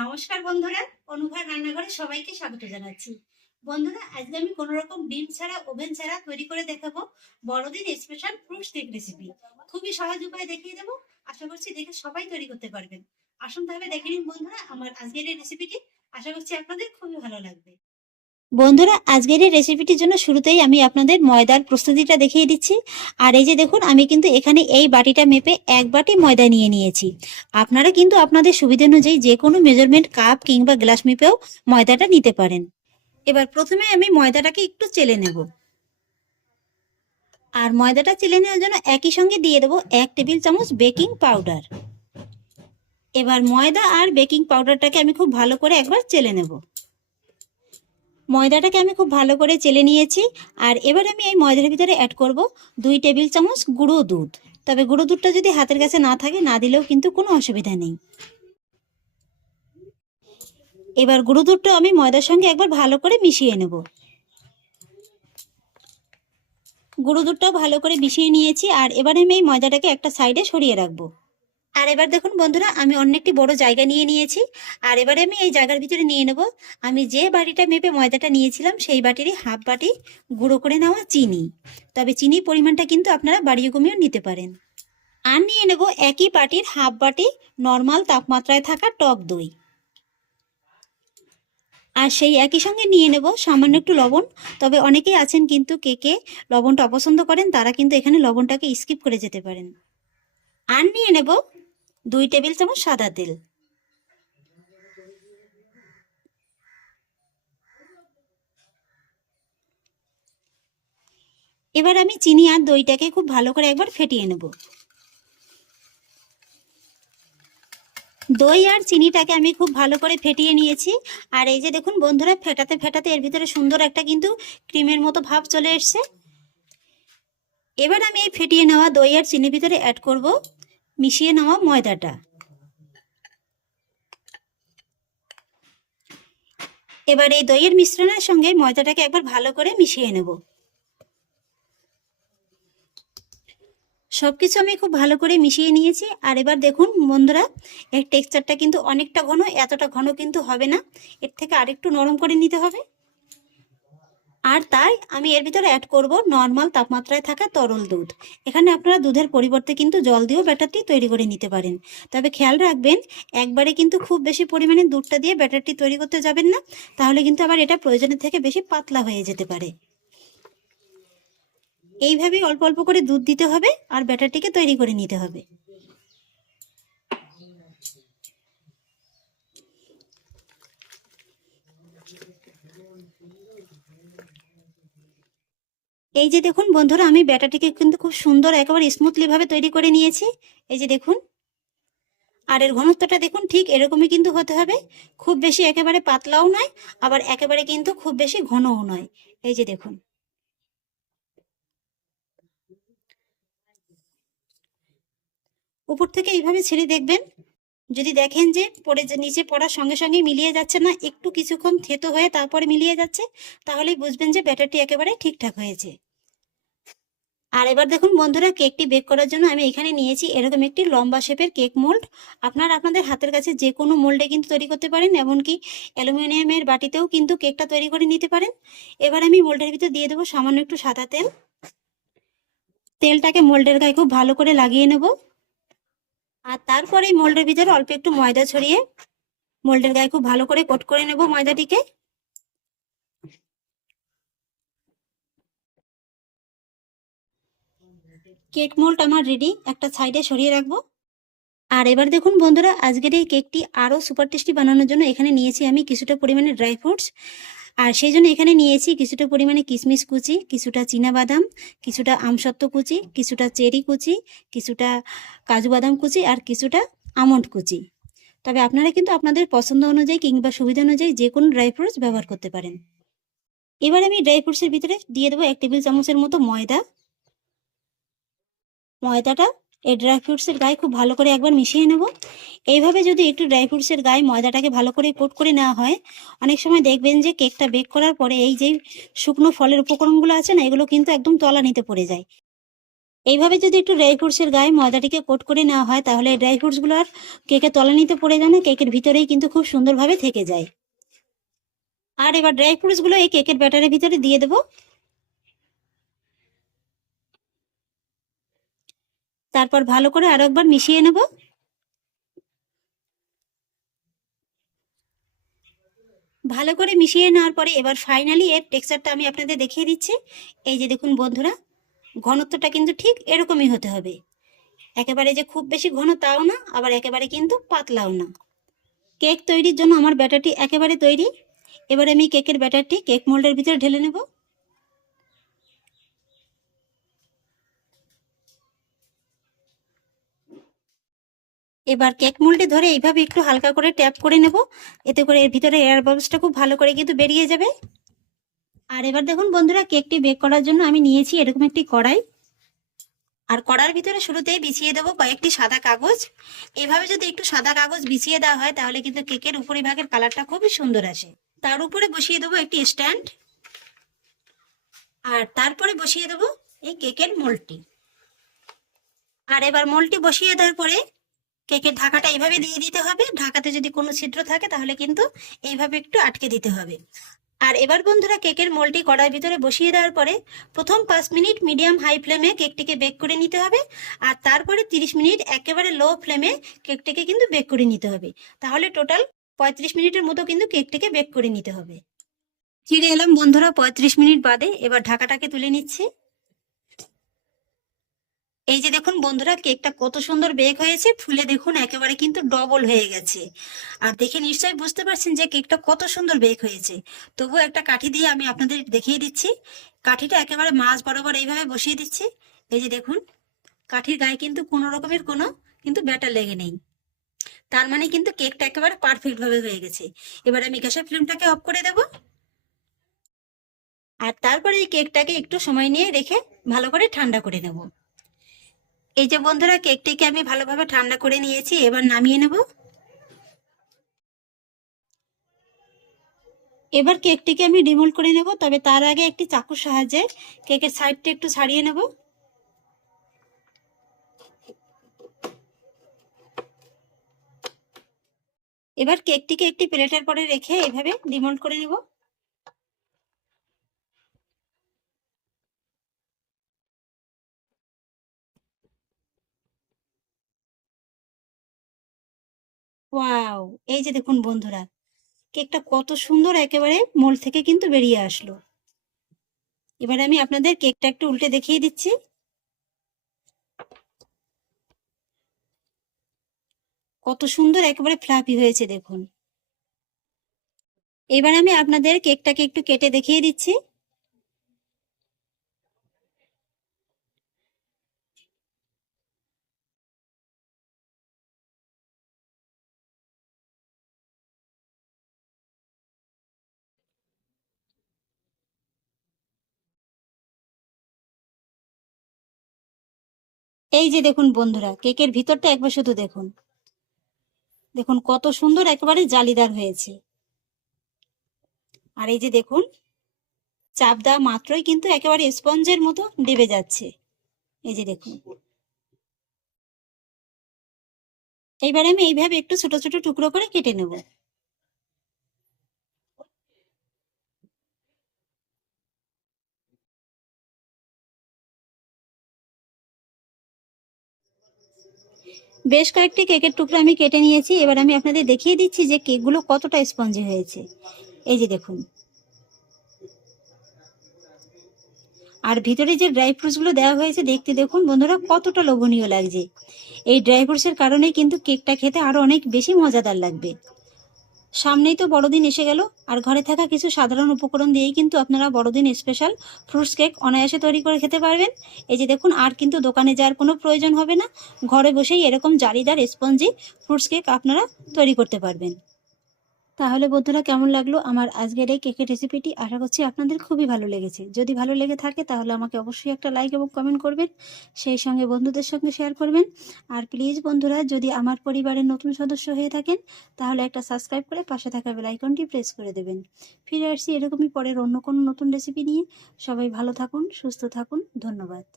নমস্কার বন্ধুরা অনুভার রান্নাঘরে সবাইকে স্বাগত জানাচ্ছি। বন্ধুরা, আজকে আমি কোন রকম ডিম ছাড়া, ওভেন ছাড়া তৈরি করে দেখাবো বড়দিন স্পেশাল ফ্রুট স্টেক রেসিপি খুবই সহজ উপায়ে দেখিয়ে দেবো। আশা করছি দেখে সবাই তৈরি করতে পারবেন। আসুন তাহলে দেখে নিন বন্ধুরা, আমার আজকের এই রেসিপিটি আশা করছি আপনাদের খুবই ভালো লাগবে। বন্ধুরা, আজকের এই রেসিপিটির জন্য শুরুতেই আমি আপনাদের ময়দার প্রস্তুতিটা দেখিয়ে দিচ্ছি। আর এই যে দেখুন, আমি কিন্তু এখানে এই বাটিটা মেপে এক বাটি ময়দা নিয়ে নিয়েছি। আপনারা কিন্তু আপনাদের সুবিধা অনুযায়ী যে কোনো মেজারমেন্ট কাপ কিংবা গ্লাস মেপেও ময়দাটা নিতে পারেন। এবার প্রথমে আমি ময়দাটাকে একটু চেলে নেব। আর ময়দাটা চেলে নেওয়ার জন্য একই সঙ্গে দিয়ে দেবো এক টেবিল চামচ বেকিং পাউডার এবার ময়দা আর বেকিং পাউডারটাকে আমি খুব ভালো করে একবার চেলে নেব। ময়দাটাকে আমি খুব ভালো করে চেলে নিয়েছি। আর এবার আমি এই ময়দার ভিতরে অ্যাড করব দুই টেবিল চামচ গুঁড়ো দুধ। তবে গুঁড়ো দুধটা যদি হাতের কাছে না থাকে, না দিলেও কিন্তু কোনো অসুবিধা নেই। এবার গুঁড়ো দুধটা আমি ময়দার সঙ্গে একবার ভালো করে মিশিয়ে নেব। গুঁড়ো দুধটাও ভালো করে মিশিয়ে নিয়েছি। আর এবার আমি এই ময়দাটাকে একটা সাইডে সরিয়ে রাখব। আর এবার দেখুন বন্ধুরা, আমি অন্য একটি বড় জায়গা নিয়ে নিয়েছি। আর এবারে আমি এই জায়গার ভিতরে নিয়ে নেব। আমি যে বাটিটা মেপে ময়দাটা নিয়েছিলাম, সেই বাটিরই হাফ বাটি গুঁড়ো করে নেওয়া চিনি। তবে চিনির পরিমাণটা কিন্তু আপনারা বাড়িয়ে কমিয়েও নিতে পারেন। আর নিয়ে নেব একই বাটির হাফ বাটি নর্মাল তাপমাত্রায় থাকা টক দই। আর সেই একই সঙ্গে নিয়ে নেব সামান্য একটু লবণ। তবে অনেকেই আছেন কিন্তু কে কে লবণটা অপছন্দ করেন, তারা কিন্তু এখানে লবণটাকে স্কিপ করে যেতে পারেন। আর নিয়ে নেব দুই টেবিল চামচ সাদা তেল। এবার আমি চিনি আর দইটাকে খুব ভালো করে একবার ফেটিয়ে নেব। দই আর চিনিটাকে আমি খুব ভালো করে ফেটিয়ে নিয়েছি। আর এই যে দেখুন বন্ধুরা, ফেটাতে ফেটাতে এর ভিতরে সুন্দর একটা কিন্তু ক্রিমের মতো ভাব চলে এসছে। এবার আমি এই ফেটিয়ে নেওয়া দই আর চিনির ভিতরে অ্যাড করব। মিশিয়ে নেওয়া ময়দাটা। এবার এই দইয়ের মিশ্রণের সঙ্গে ময়দাটাকে একবার ভালো করে মিশিয়ে নেব। সবকিছু আমি খুব ভালো করে মিশিয়ে নিয়েছি। আর এবার দেখুন বন্ধুরা, এর টেক্সচারটা কিন্তু অনেকটা ঘন, এতটা ঘন কিন্তু হবে না। এর থেকে আরেকটু নরম করে নিতে হবে। আর তাই আমি এর ভিতরে অ্যাড করব নর্মাল তাপমাত্রায় থাকা তরল দুধ। এখানে আপনারা দুধের পরিবর্তে কিন্তু জল দিয়েও ব্যাটারটি তৈরি করে নিতে পারেন। তবে খেয়াল রাখবেন, একবারে কিন্তু খুব বেশি পরিমাণে দুধটা দিয়ে ব্যাটারটি তৈরি করতে যাবেন না, তাহলে কিন্তু আবার এটা প্রয়োজনের থেকে বেশি পাতলা হয়ে যেতে পারে। এইভাবেই অল্প অল্প করে দুধ দিতে হবে আর ব্যাটারটিকে তৈরি করে নিতে হবে। এই যে দেখুন বন্ধুরা, আমি ব্যাটারটিকে কিন্তু খুব সুন্দর একেবারে স্মুথলি ভাবে তৈরি করে নিয়েছি। এই যে দেখুন, আর এর ঘনত্বটা দেখুন ঠিক এরকমই কিন্তু হতে হবে। খুব বেশি একেবারে পাতলাও নয়, আবার একেবারে কিন্তু খুব বেশি ঘনও নয়। এই যে দেখুন। উপর থেকে এইভাবে ছেড়ে দেখবেন যদি দেখেন যে পড়ে নিচে পড়ার সঙ্গে সঙ্গে মিলিয়ে যাচ্ছে না, একটু কিছুক্ষণ থেতো হয়ে তারপরে মিলিয়ে যাচ্ছে, তাহলেই বুঝবেন যে ব্যাটারটি একেবারে ঠিকঠাক হয়েছে। আর এবার দেখুন বন্ধুরা, কেকটি বেক করার জন্য আমি এখানে নিয়েছি এরকম একটি লম্বা শেপের কেক মোল্ড। আপনারা আপনাদের হাতের কাছে যে কোনো মোল্ডে কিন্তু তৈরি করতে পারেন, এমনকি অ্যালুমিনিয়ামের বাটিতেও কিন্তু কেকটা তৈরি করে নিতে পারেন। এবার আমি মোল্ডের ভিতর দিয়ে দেবো সামান্য একটু সাদা তেল। তেলটাকে মোল্ডের গায়ে খুব ভালো করে লাগিয়ে নেব। আর তারপরে এই মোল্ডের ভিতরে অল্প একটু ময়দা ছড়িয়ে মোল্ডের গায়ে খুব ভালো করে কোট করে নেব ময়দাটিকে। কেক মোল্ড আমার রেডি একটা সাইডে সরিয়ে রাখব। আর এবার দেখুন বন্ধুরা, আজকের এই কেকটি আরও সুপার টেস্টি বানানোর জন্য এখানে নিয়েছি আমি কিছুটা পরিমাণে ড্রাই ফ্রুটস আর সেই জন্য এখানে নিয়েছি কিছুটা পরিমাণে কিশমিশ কুচি, কিছুটা বাদাম কিছুটা আমসত্ত্ব কুচি, কিছুটা চেরি কুচি, কিছুটা কাজু বাদাম কুচি আর কিছুটা আমন্ড কুচি। তবে আপনারা কিন্তু আপনাদের পছন্দ অনুযায়ী কিংবা সুবিধা অনুযায়ী যে কোনো ড্রাই ফ্রুটস ব্যবহার করতে পারেন। এবার আমি ড্রাই ফ্রুটসের ভিতরে দিয়ে দেবো এক টেবিল চামচের মতো ময়দা। ময়দাটা এই ড্রাই ফ্রুটসের গায়ে খুব ভালো করে একবার মিশিয়ে নেব। এইভাবে যদি একটু ড্রাই ফ্রুটসের গায়ে ময়দাটাকে ভালো করে কোট করে নেওয়া হয়, অনেক সময় দেখবেন যে কেকটা বেক করার পরে এই যে শুকনো ফলের উপকরণগুলো আছে না, এগুলো কিন্তু একদম তলা নিতে পড়ে যায়। এইভাবে যদি একটু ড্রাই ফ্রুটসের গায়ে ময়দাটিকে কোট করে নেওয়া হয়, তাহলে ড্রাই ফ্রুটসগুলো আর কেকের তলানিতে পড়ে যায় না কেকের ভিতরেই কিন্তু খুব সুন্দরভাবে থেকে যায়। আর এবার ড্রাই ফ্রুটসগুলো এই কেকের ব্যাটারের ভিতরে দিয়ে দেবো। তারপর ভালো করে আরও একবার মিশিয়ে নেব। ভালো করে মিশিয়ে নেওয়ার পরে এবার ফাইনালি এর টেক্সচারটা আমি আপনাদের দেখিয়ে দিচ্ছি। এই যে দেখুন বন্ধুরা, ঘনত্বটা কিন্তু ঠিক এরকমই হতে হবে। একেবারে যে খুব বেশি ঘন তাও না, আবার একেবারে কিন্তু পাতলাও না। কেক তৈরির জন্য আমার ব্যাটারটি একেবারে তৈরি। এবার আমি কেকের ব্যাটারটি কেক মোল্ডের ভিতরে ঢেলে নেব। এবার কেক মোল্ডে ধরে এইভাবে একটু হালকা করে ট্যাপ করে নেব। এতে করে এর ভিতরে এয়ার বাবলসটা খুব ভালো করে কিন্তু বেরিয়ে যাবে। আর এবার দেখুন বন্ধুরা, কেকটি বেক করার জন্য আমি নিয়েছি এরকম একটি কড়াই। আর কড়ার ভিতরে শুরুতেই বিছিয়ে দেবো কয়েকটি সাদা কাগজ। এভাবে যদি একটু সাদা কাগজ বিছিয়ে দেওয়া হয়, তাহলে কিন্তু কেকের উপরিভাগের কালারটা খুবই সুন্দর আসে। তার উপরে বসিয়ে দেবো একটি স্ট্যান্ড আর তারপরে বসিয়ে দেবো এই কেকের মোলটি আর এবার মোলটি বসিয়ে দেওয়ার পরে কেকের ঢাকাটা এইভাবে দিয়ে দিতে হবে। ঢাকাতে যদি কোনো ছিদ্র থাকে তাহলে কিন্তু এইভাবে একটু আটকে দিতে হবে। আর এবার বন্ধুরা কেকের মোলটি কড়ার ভিতরে বসিয়ে দেওয়ার পরে প্রথম পাঁচ মিনিট মিডিয়াম হাই ফ্লেমে কেকটিকে বেক করে নিতে হবে। আর তারপরে তিরিশ মিনিট একেবারে লো ফ্লেমে কেকটিকে কিন্তু বেক করে নিতে হবে। তাহলে টোটাল পঁয়ত্রিশ মিনিটের মতো কিন্তু কেকটিকে বেক করে নিতে হবে। ফিরে এলাম বন্ধুরা পঁয়ত্রিশ মিনিট বাদে। এবার ঢাকাটাকে তুলে নিচ্ছি। এই যে দেখুন বন্ধুরা, কেকটা কত সুন্দর বেক হয়েছে, ফুলে দেখুন একেবারে কিন্তু ডবল হয়ে গেছে। আর দেখে নিশ্চয়ই বুঝতে পারছেন যে কেকটা কত সুন্দর বেক হয়েছে। তবু একটা কাঠি দিয়ে আমি আপনাদের দেখিয়ে দিচ্ছি। কাঠিটা একেবারে মাছ বরাবর এইভাবে বসিয়ে দিচ্ছি। এই যে দেখুন, কাঠির গায়ে কিন্তু কোনো রকমের কোনো কিন্তু ব্যাটার লেগে নেই। তার মানে কিন্তু কেকটা একেবারে পারফেক্ট ভাবে হয়ে গেছে। এবার আমি গ্যাসের ফ্লেমটাকে অফ করে দেব। আর তারপরে এই কেকটাকে একটু সময় নিয়ে রেখে ভালো করে ঠান্ডা করে নেব। এই যে বন্ধুরা, কেকটিকে আমি ভালোভাবে ঠান্ডা করে নিয়েছি, এবার নামিয়ে নেব। এবার কেকটিকে আমি ডিমোল্ড করে নেব, তবে তার আগে একটি চাকুর সাহায্যে কেকের সাইডটা একটু ছাড়িয়ে নেব। এবার কেকটিকে একটি প্লেটের পরে রেখে এভাবে ডিমোল্ড করে নেব। ওয়াও, এই যে দেখুন বন্ধুরা, কেকটা কত সুন্দর একেবারে মোল থেকে কিন্তু বেরিয়ে আসলো। এবার আমি আপনাদের কেকটা একটু উল্টে দেখিয়ে দিচ্ছি। কত সুন্দর একেবারে ফ্লাফি হয়েছে দেখুন। এবার আমি আপনাদের কেকটাকে একটু কেটে দেখিয়ে দিচ্ছি। এই যে দেখুন বন্ধুরা, কেকের ভিতরটা একবার শুধু দেখুন। দেখুন কত সুন্দর একেবারে জালিদার হয়েছে। আর এই যে দেখুন চাপ দেওয়া মাত্রই কিন্তু একেবারে স্পঞ্জের মতো ডেবে যাচ্ছে। এই যে দেখুন। এইবারে আমি এইভাবে একটু ছোট ছোট টুকরো করে কেটে নেব। বেশ কয়েকটি কেকের টুকরো আমি কেটে নিয়েছি, এবার আমি আপনাদের দেখিয়ে দিচ্ছি যে কেকগুলো কতটা স্পঞ্জি হয়েছে। এই যে দেখুন। আর ভিতরে যে ড্রাই ফ্রুটসগুলো দেওয়া হয়েছে, দেখতে দেখুন বন্ধুরা, কতটা লোভনীয় লাগছে। এই ড্রাই ফ্রুটসের কারণে কিন্তু কেকটা খেতে আরও অনেক বেশি মজাদার লাগবে। সামনেই তো বড়দিন এসে গেল। আর ঘরে থাকা কিছু সাধারণ উপকরণ দিয়েই কিন্তু আপনারা বড়দিন স্পেশাল ফ্রুটস কেক অনায়াসে তৈরি করে খেতে পারবেন। এই যে দেখুন, আর কিন্তু দোকানে যাওয়ার কোনো প্রয়োজন হবে না। ঘরে বসেই এরকম জালিদার স্পঞ্জি ফ্রুটস কেক আপনারা তৈরি করতে পারবেন। তাহলে বন্ধুরা কেমন লাগল আমার আজকের এই কেকের রেসিপিটি আশা করছি আপনাদের খুবই ভালো লেগেছে। যদি ভালো লেগে থাকে তাহলে আমাকে অবশ্যই একটা লাইক এবং কমেন্ট করবেন, সেই সঙ্গে বন্ধুদের সঙ্গে শেয়ার করবেন। আর প্লিজ বন্ধুরা, যদি আমার পরিবারের নতুন সদস্য হয়ে থাকেন, তাহলে একটা সাবস্ক্রাইব করে পাশে থাকা বেল আইকনটি প্রেস করে দেবেন। ফিরে আসছি এরকমই পরের অন্য কোনো নতুন রেসিপি নিয়ে। সবাই ভালো থাকুন, সুস্থ থাকুন, ধন্যবাদ।